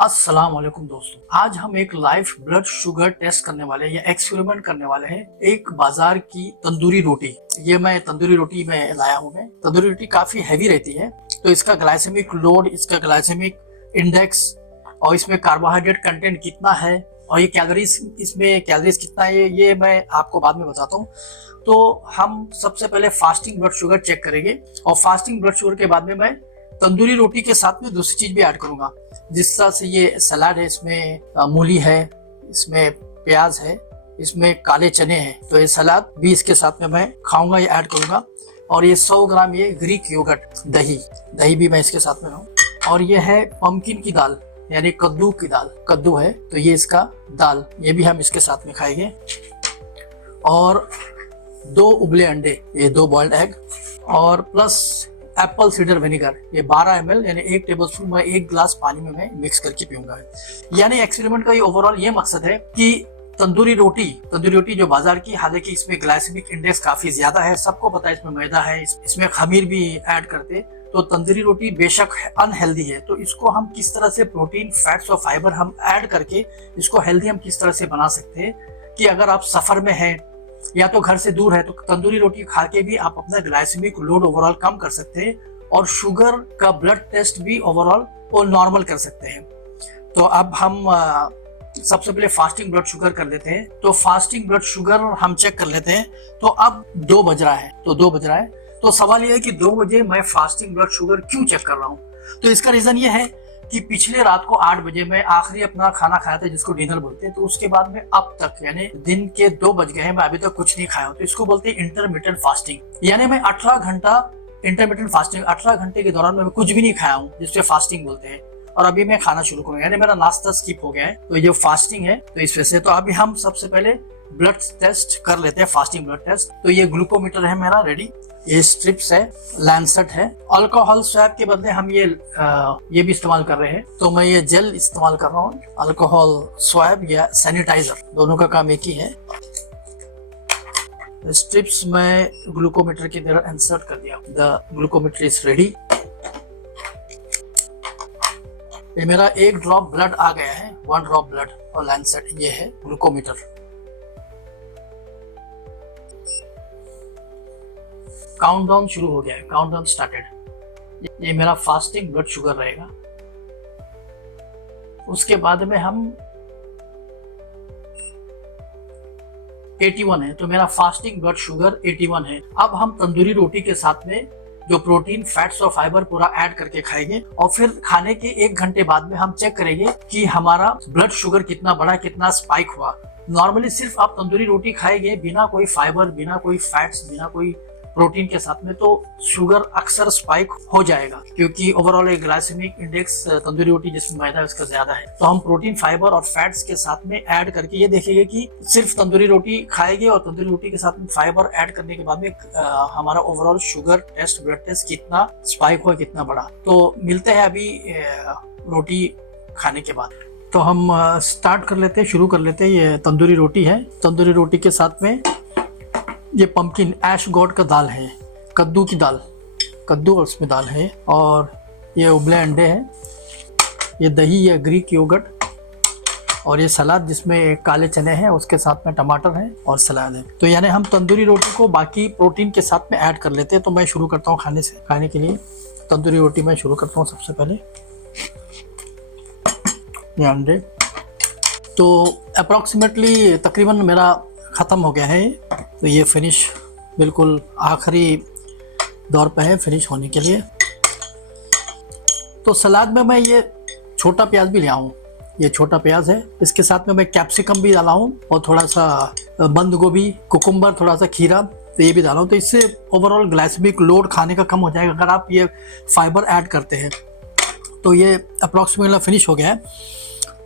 अस्सलाम वालेकुम दोस्तों, आज हम एक लाइव ब्लड शुगर टेस्ट करने वाले हैं या एक्सपेरिमेंट करने वाले हैं। एक बाजार की तंदूरी रोटी, ये मैं तंदूरी रोटी में लाया हूँ। मैं तंदूरी रोटी काफी हैवी रहती है, तो इसका ग्लाइसेमिक लोड, इसका ग्लाइसेमिक इंडेक्स और इसमें कार्बोहाइड्रेट कंटेंट कितना है और ये कैलोरीज, इसमें कैलोरीज कितना है, ये मैं आपको बाद में बताता हूँ। तो हम सबसे पहले फास्टिंग ब्लड शुगर चेक करेंगे और फास्टिंग ब्लड शुगर के बाद में मैं तंदूरी रोटी के साथ में दूसरी चीज भी ऐड करूंगा। जिस तरह से ये सलाद है, इसमें मूली है, इसमें प्याज है, इसमें काले चने हैं, तो ये सलाद भी इसके साथ में मैं खाऊंगा, ये ऐड करूंगा। और ये 100 ग्राम ये ग्रीक योगर्ट दही भी मैं इसके साथ में खाऊं। और ये है पम्पकिन की दाल, यानी कद्दू की दाल, कद्दू है तो ये इसका दाल, ये भी हम इसके साथ में खाएंगे। और 2 उबले अंडे, ये 2 बॉइल्ड एग, और प्लस एप्पल सीडर विनेगर, ये 12 ml यानी 1 टेबलस्पून में 1 ग्लास पानी में मैं मिक्स करके पीऊंगा। यानी एक्सपेरिमेंट का ये ओवरऑल ये मकसद है कि तंदूरी रोटी जो बाजार की, हालांकि इसमें ग्लाइसेमिक इंडेक्स काफी ज्यादा है, सबको पता है इसमें मैदा है, इसमें खमीर भी ऐड करते, तो तंदूरी रोटी बेशक अनहेल्दी है, तो इसको हम किस तरह से प्रोटीन, फैट्स और फाइबर हम ऐड करके इसको हेल्दी हम किस तरह से बना सकते हैं कि अगर आप सफर में हैं या तो घर से दूर है तो तंदूरी रोटी खा के भी आप अपना ग्लाइसेमिक लोड ओवरऑल कम कर सकते हैं और शुगर का ब्लड टेस्ट भी ओवरऑल वो नॉर्मल कर सकते हैं। तो अब हम सबसे पहले फास्टिंग ब्लड शुगर कर लेते हैं। तो फास्टिंग ब्लड शुगर हम चेक कर लेते हैं। तो अब 2 बज रहा है, तो सवाल यह है कि 2 बजे मैं फास्टिंग ब्लड शुगर क्यों चेक कर रहा हूँ। तो इसका रीजन ये है कि पिछले रात को 8 बजे मैं आखिरी अपना खाना खाया था, जिसको डिनर बोलते हैं। तो उसके बाद में अब तक यानी दिन के 2 बज गए हैं, मैं अभी तक कुछ नहीं खाया हूं, तो इसको बोलते हैं इंटरमिटेंट फास्टिंग। यानी मैं 18 घंटा इंटरमिटेंट फास्टिंग, 18 घंटे के दौरान मैं कुछ भी नहीं खाया हूँ, जिससे फास्टिंग बोलते हैं। और अभी मैं खाना शुरू करूंगा, यानी मेरा नाश्ता स्किप हो गया है, तो ये फास्टिंग है, तो इस वजह से। तो अभी हम सबसे पहले ब्लड टेस्ट कर लेते हैं, फास्टिंग ब्लड टेस्ट। तो ये ग्लूकोमीटर है मेरा रेडी, ये स्ट्रिप्स है, लैंसेट है। अल्कोहल स्वैब के बदले हम ये भी इस्तेमाल कर रहे हैं, तो मैं ये जेल इस्तेमाल कर रहा हूँ। अल्कोहल स्वैब या सैनिटाइजर, दोनों का काम एक ही है। स्ट्रिप्स में ग्लूकोमीटर की तरह इंसर्ट कर दिया। The glucometer is ready. ये मेरा 1 ड्रॉप ब्लड आ गया है, 1 ड्रॉप ब्लड, और लैंसेट ये है ग्लूकोमीटर। काउंटडाउन शुरू हो गया है, काउंटडाउन स्टार्टेड। ये मेरा फास्टिंग ब्लड शुगर रहेगा। उसके बाद में हम 81 है, तो मेरा फास्टिंग ब्लड शुगर 81 है। अब हम तंदूरी रोटी के साथ में जो प्रोटीन, फैट्स और फाइबर पूरा ऐड करके खाएंगे, और फिर खाने के 1 घंटे बाद में हम चेक करेंगे कि हमारा ब्लड शुगर कितना बढ़ा, कितना स्पाइक हुआ। नॉर्मली सिर्फ आप तंदूरी रोटी खाएंगे बिना कोई फाइबर, बिना कोई फैट्स, बिना कोई प्रोटीन के साथ में, तो शुगर अक्सर स्पाइक हो जाएगा, क्योंकि ओवरऑल ग्लाइसेमिक इंडेक्स तंदूरी रोटी जिसमें मैदा है उसका ज्यादा है। तो हम प्रोटीन, फाइबर और फैट्स के साथ में ऐड करके ये देखेंगे कि सिर्फ तंदूरी रोटी खाएंगे और तंदूरी रोटी के साथ में फाइबर ऐड करने के बाद में हमारा overall sugar test, blood test कितना स्पाइक हुआ, कितना बढ़ा। तो मिलते हैं अभी रोटी खाने के बाद। तो हम स्टार्ट कर लेते हैं, शुरू कर लेते हैं। ये तंदूरी रोटी है, तंदूरी रोटी के साथ में ये पंपकिन ऐश गॉड का दाल है, कद्दू की दाल, कद्दू और उसमें दाल है। और ये उबले अंडे हैं, ये दही, ये ग्रीक योगर्ट, और ये सलाद जिसमें काले चने हैं, उसके साथ में टमाटर है और सलाद है। तो यानी हम तंदूरी रोटी को बाकी प्रोटीन के साथ में ऐड कर लेते हैं। तो मैं शुरू करता हूँ खाने के लिए तंदूरी रोटी मैं शुरू करता हूँ। सबसे पहले ये अंडे, तो अप्रॉक्सीमेटली तकरीबन मेरा ख़त्म हो गया है। तो ये फिनिश बिल्कुल आखिरी दौर पे है फिनिश होने के लिए। तो सलाद में मैं ये छोटा प्याज भी ले आऊँ, ये छोटा प्याज है, इसके साथ में मैं कैप्सिकम भी डाला हूँ और थोड़ा सा बंद गोभी, कुकुम्बर, थोड़ा सा खीरा, तो ये भी डाला हूँ। तो इससे ओवरऑल ग्लाइसेमिक लोड खाने का कम हो जाएगा अगर आप ये फाइबर ऐड करते हैं। तो ये अप्रॉक्सीमेटली फिनिश हो गया है।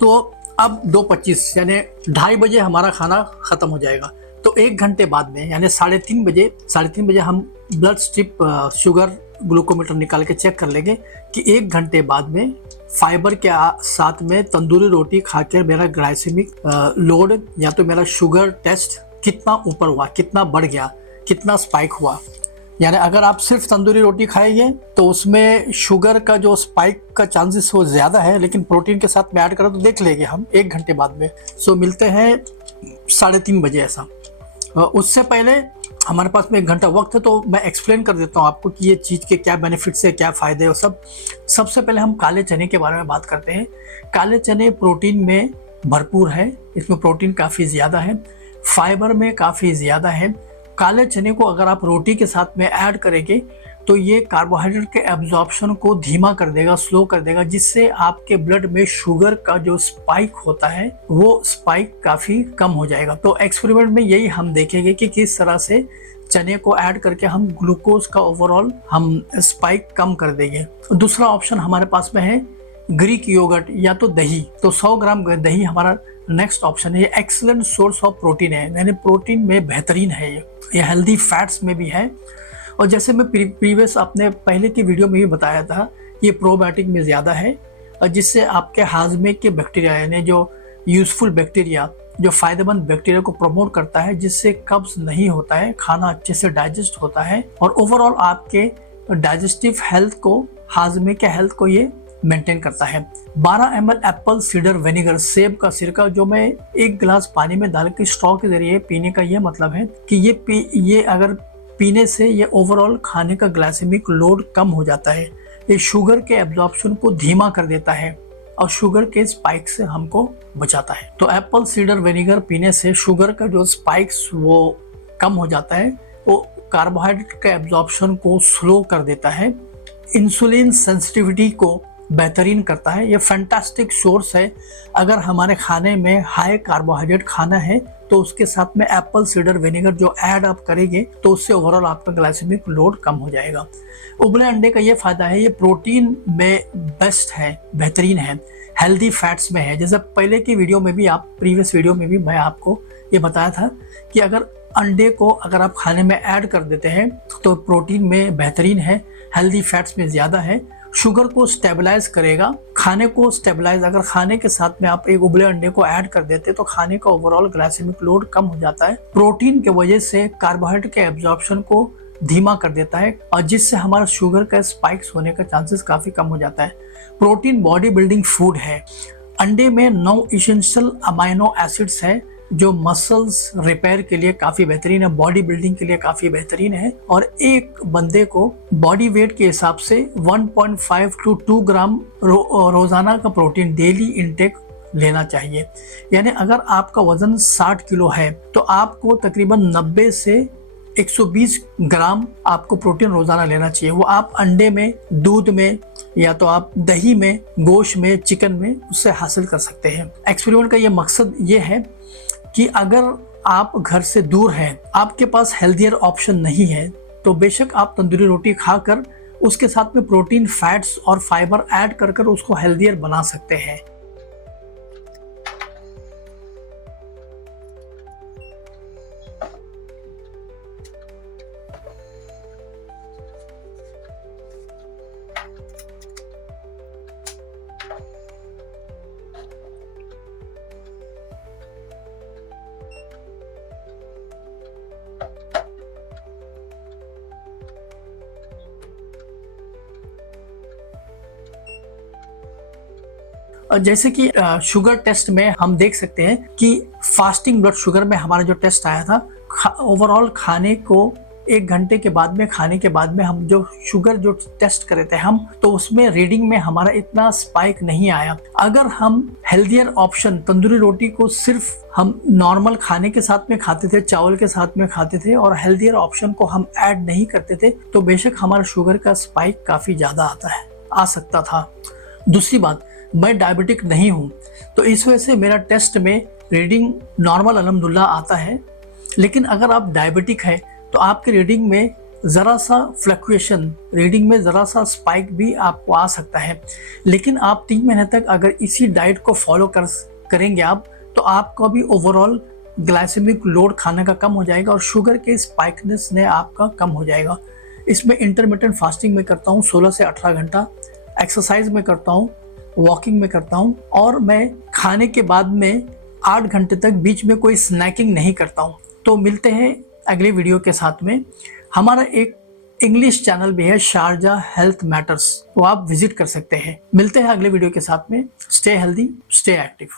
तो अब 2:25 यानी 2:30 बजे हमारा खाना ख़त्म हो जाएगा। तो 1 घंटे बाद में यानी 3:30 बजे हम ब्लड स्ट्रिप शुगर ग्लूकोमीटर निकाल के चेक कर लेंगे कि 1 घंटे बाद में फाइबर के साथ में तंदूरी रोटी खाकर मेरा ग्लाइसेमिक लोड या तो मेरा शुगर टेस्ट कितना ऊपर हुआ, कितना बढ़ गया, कितना स्पाइक हुआ। यानी अगर आप सिर्फ तंदूरी रोटी खाएंगे तो उसमें शुगर का जो स्पाइक का चांसेस वो ज़्यादा है, लेकिन प्रोटीन के साथ में ऐड करें तो देख लेंगे हम 1 घंटे बाद में। सो मिलते हैं 3:30 बजे ऐसा। उससे पहले हमारे पास में 1 घंटा वक्त है, तो मैं एक्सप्लेन कर देता हूँ आपको कि ये चीज़ के क्या बेनिफिट्स है, क्या फ़ायदे हैं सब। सबसे पहले हम काले चने के बारे में बात करते हैं। काले चने प्रोटीन में भरपूर है, इसमें प्रोटीन काफ़ी ज़्यादा है, फाइबर में काफ़ी ज़्यादा है। काले चने को अगर आप रोटी के साथ में ऐड करेंगे तो ये कार्बोहाइड्रेट के एब्जॉर्प्शन को धीमा कर देगा, स्लो कर देगा, जिससे आपके ब्लड में शुगर का जो स्पाइक होता है वो स्पाइक काफ़ी कम हो जाएगा। तो एक्सपेरिमेंट में यही हम देखेंगे कि किस तरह से चने को ऐड करके हम ग्लूकोज का ओवरऑल हम स्पाइक कम कर देंगे। दूसरा ऑप्शन हमारे पास में है ग्रीक योगर्ट या तो दही। तो 100 ग्राम दही हमारा नेक्स्ट ऑप्शन है। ये एक्सीलेंट सोर्स ऑफ प्रोटीन है, यानी प्रोटीन में बेहतरीन है। ये हेल्दी फैट्स में भी है, और जैसे मैं प्रीवियस आपने पहले की वीडियो में भी बताया था, ये प्रोबायोटिक में ज़्यादा है, और जिससे आपके हाजमे के बैक्टीरिया यानी जो यूज़फुल बैक्टीरिया, जो फ़ायदेमंद बैक्टीरिया को प्रमोट करता है, जिससे कब्ज नहीं होता है, खाना अच्छे से डाइजेस्ट होता है, और ओवरऑल आपके डाइजेस्टिव हेल्थ को, हाजमे के हेल्थ को ये मेंटेन करता है। 12 ml एप्पल सीडर विनेगर, सेब का सिरका, जो मैं 1 गिलास पानी में डाल के स्ट्रॉ के जरिए पीने का ये मतलब है कि ये अगर पीने से ये ओवरऑल खाने का ग्लाइसेमिक लोड कम हो जाता है। ये शुगर के एब्जॉर्प्शन को धीमा कर देता है और शुगर के स्पाइक से हमको बचाता है। तो एप्पल सीडर विनेगर पीने से शुगर का जो स्पाइक्स वो कम हो जाता है, वो कार्बोहाइड्रेट के एब्जॉर्प्शन को स्लो कर देता है, इंसुलिन सेंसिटिविटी को बेहतरीन करता है। ये फैंटास्टिक सोर्स है। अगर हमारे खाने में हाई कार्बोहाइड्रेट खाना है तो उसके साथ में एप्पल सीडर विनेगर जो ऐड आप करेंगे तो उससे ओवरऑल आपका ग्लाइसेमिक लोड कम हो जाएगा। उबले अंडे का ये फायदा है, ये प्रोटीन में बेस्ट है, बेहतरीन है, हेल्दी फैट्स में है। जैसे पहले की वीडियो में भी, आप प्रीवियस वीडियो में भी मैं आपको ये बताया था कि अगर अंडे को अगर आप खाने में ऐड कर देते हैं तो प्रोटीन में बेहतरीन है, हेल्दी फैट्स में ज़्यादा है, शुगर को स्टेबलाइज करेगा, खाने को स्टेबलाइज। अगर खाने के साथ में आप एक उबले अंडे को ऐड कर देते तो खाने का ओवरऑल ग्लाइसेमिक लोड कम हो जाता है। प्रोटीन के वजह से कार्बोहाइड्रेट के एब्जॉर्प्शन को धीमा कर देता है, और जिससे हमारा शुगर का स्पाइक्स होने का चांसेस काफ़ी कम हो जाता है। प्रोटीन बॉडी बिल्डिंग फूड है। अंडे में 9 इसेंशियल अमाइनो एसिड्स है जो मसल्स रिपेयर के लिए काफ़ी बेहतरीन है, बॉडी बिल्डिंग के लिए काफ़ी बेहतरीन है, और एक बंदे को बॉडी वेट के हिसाब से 1.5 to 2 ग्राम रोज़ाना का प्रोटीन डेली इनटेक लेना चाहिए। यानी अगर आपका वज़न 60 किलो है तो आपको तकरीबन 90 से 120 ग्राम आपको प्रोटीन रोज़ाना लेना चाहिए। वो आप अंडे में, दूध में, या तो आप दही में, गोश्त में, चिकन में उससे हासिल कर सकते हैं। एक्सपेरिमेंट का ये मकसद ये है कि अगर आप घर से दूर हैं, आपके पास हेल्दियर ऑप्शन नहीं है, तो बेशक आप तंदूरी रोटी खाकर उसके साथ में प्रोटीन, फैट्स और फाइबर ऐड कर उसको हेल्दियर बना सकते हैं। जैसे कि शुगर टेस्ट में हम देख सकते हैं कि फास्टिंग ब्लड शुगर में हमारा जो टेस्ट आया था, ओवरऑल खाने को 1 घंटे के बाद में, खाने के बाद में हम जो शुगर जो टेस्ट करे थे हम, तो उसमें रीडिंग में हमारा इतना स्पाइक नहीं आया। अगर हम हेल्दियर ऑप्शन तंदूरी रोटी को सिर्फ हम नॉर्मल खाने के साथ में खाते थे, चावल के साथ में खाते थे, और हेल्दियर ऑप्शन को हम ऐड नहीं करते थे, तो बेशक हमारा शुगर का स्पाइक काफ़ी ज़्यादा आ सकता था। दूसरी बात, मैं डायबिटिक नहीं हूँ, तो इस वजह से मेरा टेस्ट में रीडिंग नॉर्मल अल्हम्दुलिल्लाह आता है। लेकिन अगर आप डायबिटिक है तो आपकी रीडिंग में ज़रा सा फ्लक्चुएशन, रीडिंग में ज़रा सा स्पाइक भी आपको आ सकता है। लेकिन आप 3 महीने तक अगर इसी डाइट को फॉलो करेंगे आप, तो आपका भी ओवरऑल ग्लाइसेमिक लोड खाने का कम हो जाएगा और शुगर के स्पाइकनेस ने आपका कम हो जाएगा। इसमें इंटरमिटेंट फास्टिंग में करता हूँ 16 से 18 घंटा, एक्सरसाइज में करता हूँ, वॉकिंग में करता हूँ, और मैं खाने के बाद में 8 घंटे तक बीच में कोई स्नैकिंग नहीं करता हूँ। तो मिलते हैं अगले वीडियो के साथ में। हमारा एक इंग्लिश चैनल भी है शारजा हेल्थ मैटर्स, तो आप विजिट कर सकते हैं। मिलते हैं अगले वीडियो के साथ में। Stay healthy, stay active.